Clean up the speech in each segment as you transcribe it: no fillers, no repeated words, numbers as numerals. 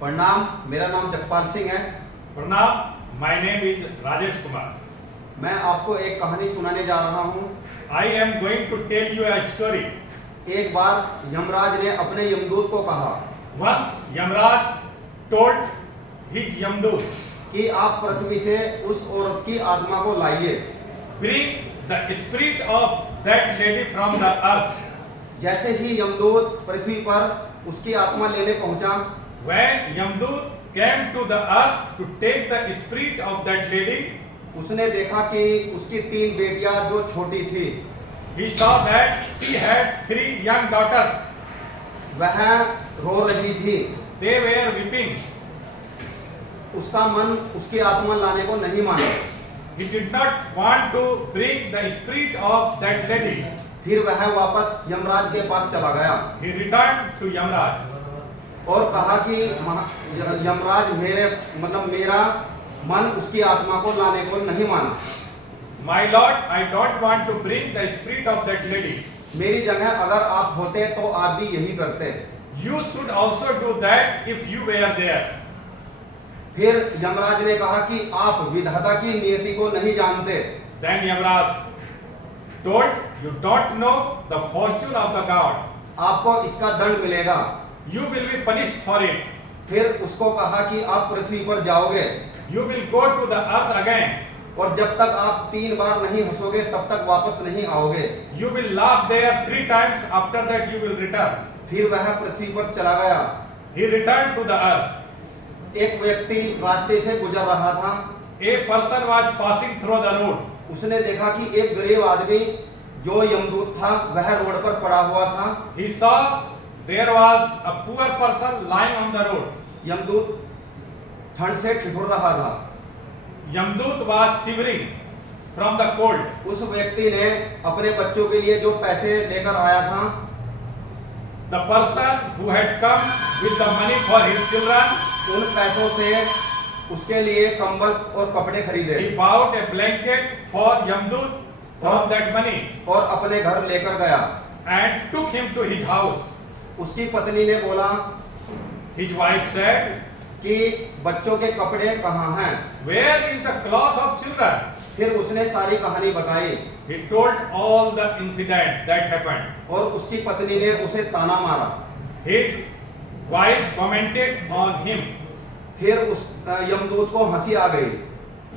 प्रणाम, मेरा नाम जगपाल सिंह है। प्रणाम, my name is Rajesh Kumar. मैं आपको एक कहानी सुनाने जा रहा हूँ। I am going to tell you a story. एक बार यमराज ने अपने यमदूत को कहा, वंस यमराज टोल्ड हिज यमदूत कि आप पृथ्वी से उस औरत की आत्मा को लाइए। Bring the spirit of that lady from the earth. जैसे ही यमदूत पृथ्वी पर उसकी आत्मा लेने पहुंचा, व्हेन यमदूत came to the earth to take the spirit of that lady, उसने देखा कि उसकी 3 बेटियां जो छोटी थी, he saw that she had 3 young daughters. वह रो रही थी। They were weeping. उसका मन उसकी आत्मा लाने को नहीं माना। He did not want to bring the spirit of that lady. फिर वह वापस यमराज के पास चला गया He returned to Yamraj और कहा कि यमराज मेरा मन उसकी आत्मा को लाने को नहीं माना। My lord, I don't want to bring the spirit of that lady. मेरी जगह अगर आप होते तो आप भी यही करते। You should also do that if you were there. फिर यमराज ने कहा कि आप विधाता की नियति को नहीं जानते। Then Yamraj told, you don't know the fortune of the God. आपको इसका दंड मिलेगा। You will be punished for it. फिर उसको कहा कि आप पृथ्वी पर जाओगे You will go to the earth again. और जब तक आप 3 बार नहीं हंसोगे तब तक वापस नहीं आओगे। You will laugh there 3 times. After that you will return. फिर वह पृथ्वी पर चला गया। He returned to the earth. एक व्यक्ति रास्ते से गुजर रहा था। A person was passing through the road. उसने देखा कि एक गरीब आदमी जो यमदूत था वह रोड पर पड़ा हुआ था। He saw there was a poor person lying on the road. यमदूत ठंड से ठिठुर रहा था। Yamdut was shivering from the cold. उस व्यक्ति ने अपने बच्चों के लिए जो पैसे लेकर आया था, The person who had come with the money for his children, उन पैसों से उसके लिए कंबल और कपड़े खरीदे he bought a blanket for Yamdut from that money और अपने घर लेकर गया। and took him to his house. उसकी पत्नी ने बोला His wife said, कि बच्चों के कपड़े कहाँ हैं? where is the cloth of children? फिर उसने सारी कहानी बताई He told all the incident that happened. और उसकी पत्नी ने उसे ताना मारा। His wife commented on him. फिर उस यमदूत को हंसी आ गई।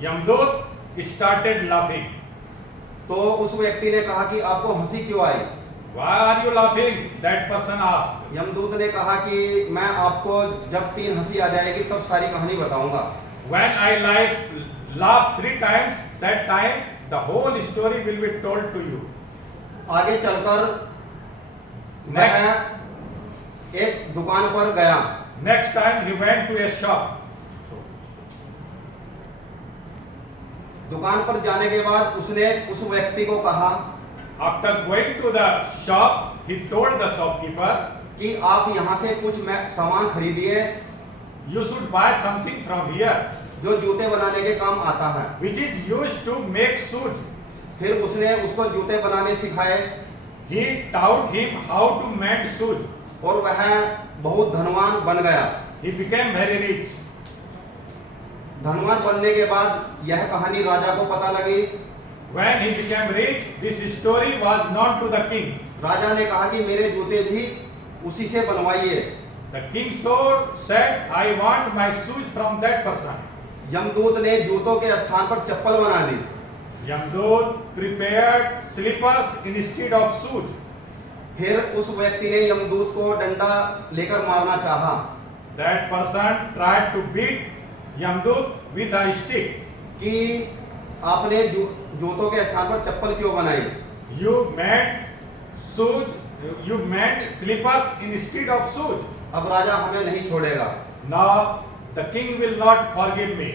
Yamdut started laughing. तो उस व्यक्ति ने कहा कि आपको हंसी क्यों आई? Why are you laughing? That person asked. यमदूत ने कहा कि मैं आपको जब 3 हंसी आ जाएगी तब सारी कहानी बताऊंगा। When I laugh 3 times, that time the whole story will be told to you. आगे चलकर वह एक दुकान पर गया। Next time he went to a shop. दुकान पर जाने के बाद उसने उस व्यक्ति को कहा After going to the shop, he told the shopkeeper, कि आप यहाँ से कुछ सामान खरीदिए you should buy something from here, जो जूते बनाने के काम आता है। which is used to make shoes. फिर उसने उसको जूते बनाने सिखाए He taught him how to mend shoes. और वह बहुत धनवान बन गया। He became very rich. धनवान बनने के बाद यह कहानी राजा को पता लगी। When he became rich, this story was known to the king. राजा ने कहा कि मेरे जूते भी उसी से बनवाइए। The king said, I want my shoes from that person. यमदूत ने जूतों के स्थान पर चप्पल बना दी। Yamdut prepared slippers instead of shoes. फिर उस व्यक्ति ने यमदूत को डंडा लेकर मारना चाहा। That person tried to beat Yamdut with a stick. कि आपने जूतों के स्थान पर चप्पल क्यों बनाई? You made shoes, you made slippers instead of shoes. अब राजा हमें नहीं छोड़ेगा। Now the king will not forgive me.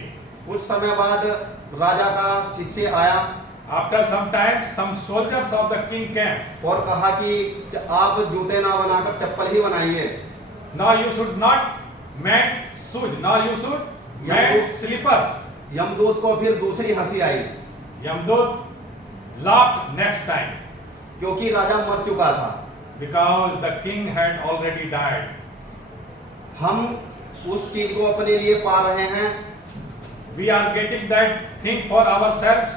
कुछ समय बाद राजा का शिष्य आया After some time, some soldiers of the king came. और कहा कि आप जूते ना बनाकर चप्पल ही बनाइए। Now you should not mend shoes. Now you should mend slippers. यमदूत को फिर दूसरी हंसी आई Yamdut laughed next time क्योंकि राजा मर चुका था। because the king had already died. हम उस चीज को अपने लिए पा रहे हैं We are getting that thing for ourselves.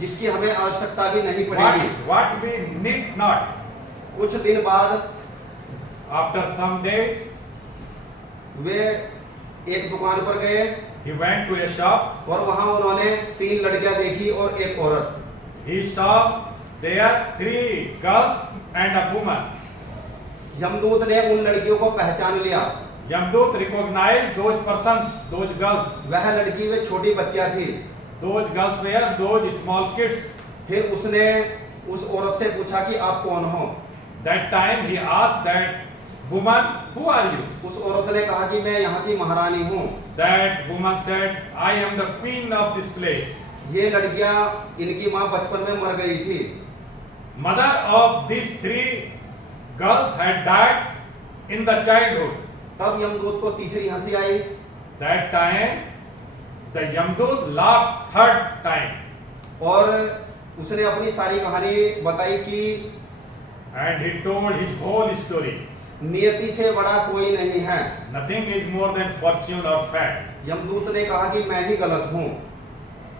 जिसकी हमें आवश्यकता भी नहीं पड़ेगी। What we need not. कुछ दिन बाद After some days, वे एक दुकान पर गए he went to a shop. और वहां उन्होंने 3 लड़कियां देखी और एक औरत। He saw there 3 girls and a woman. यमदूत ने उन लड़कियों को पहचान लिया। Yamdut recognized those persons, those girls. वह लड़की वे छोटी बच्चियां थी। Those girls were those small kids. फिर उसने उस औरत से पूछा कि आप कौन हो? That time he asked that woman, who are you? उस औरत ने कहा कि मैं यहाँ की महारानी हूँ। That woman said, I am the queen of this place. ये लड़कियां, इनकी माँ बचपन में मर गई थी। Mother of these 3 girls had died in the childhood. तब यमदूत को तीसरी हंसी आई। That time the Yamdut laughed 3rd time. और उसने अपनी सारी कहानी बताई कि And he told his whole story. नियति से बड़ा कोई नहीं है। Nothing is more than fortune or fate. यमदूत ने कहा कि मैं ही गलत हूँ।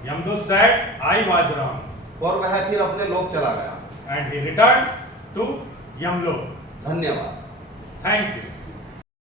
Yamdut said, I was wrong. और वह फिर अपने लोक चला गया। And he returned to Yamlok. धन्यवाद। Thank you.